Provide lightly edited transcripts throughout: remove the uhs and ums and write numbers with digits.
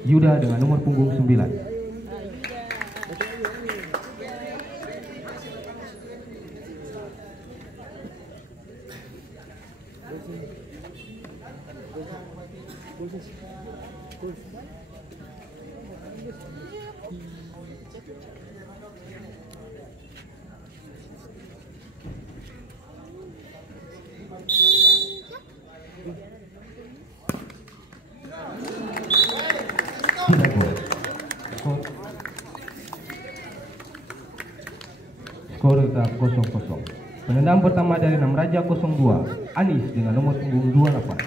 Yuda dengan nomor punggung 9. Tidak gol. Skor tetap 0-0. Penendang pertama dari Namraja 02, Anis dengan nomor punggung 28.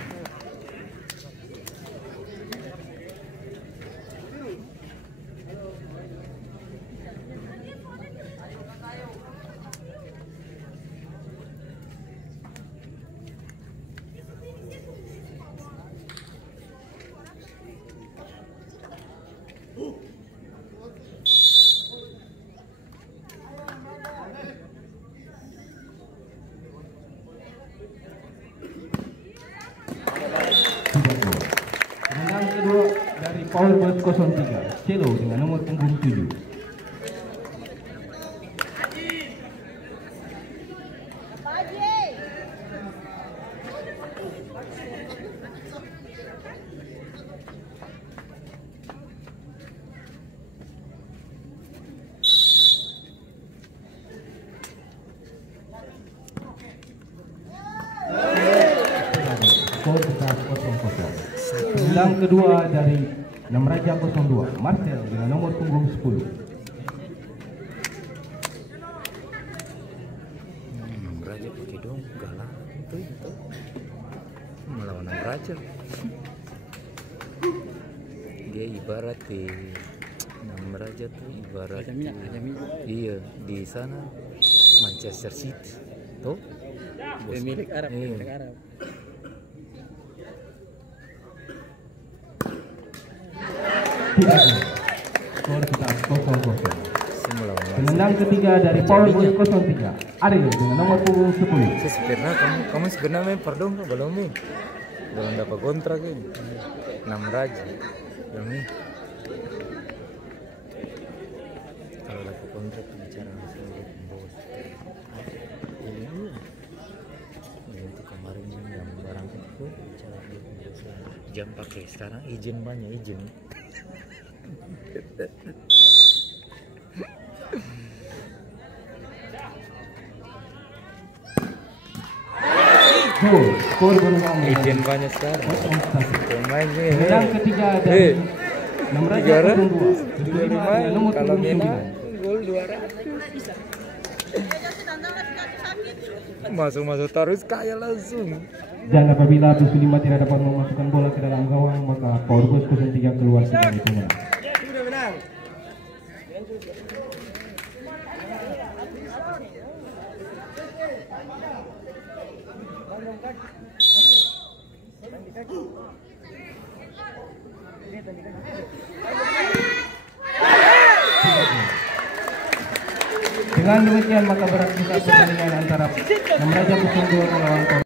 Penendang kedua dari Powerbird 03, Celo dengan nomor punggung 7. Skor tetap 0-0. Penendang kedua dari Namraja 02, Marcel dengan nomor punggung 10. Namraja pakai dong galak itu melawan Namraja. Dia ibarat di Namraja tuh ibarat iya di sana Manchester City tuh milik Arab, milik Arab. Tidak gol. Skor tetap 0-0. semula Penendang ketiga dari Powerbird 03, Ariel dengan nomor punggung 10. sebenarnya kamu sebenarnya main pardon belum dapat kontrak ini Namraja yang ini kalau dapat kontrak bicara sama bos ini itu kemarin yang barang itu bicara jam pakai sekarang izin banyak izin. Gol. Skor berulang Izin banyak sekarang. Pemain Penendang ketiga dari Namraja 02, lima nomor kalau punggung menang 9. gol 200. Masuk terus kaya langsung. Dan apabila Tussulima tidak dapat memasukkan bola ke dalam gawang, maka Powerbird 03 keluar sebagai pemenang. Dengan demikian maka berakhir pertandingan antara Namraja 02 melawan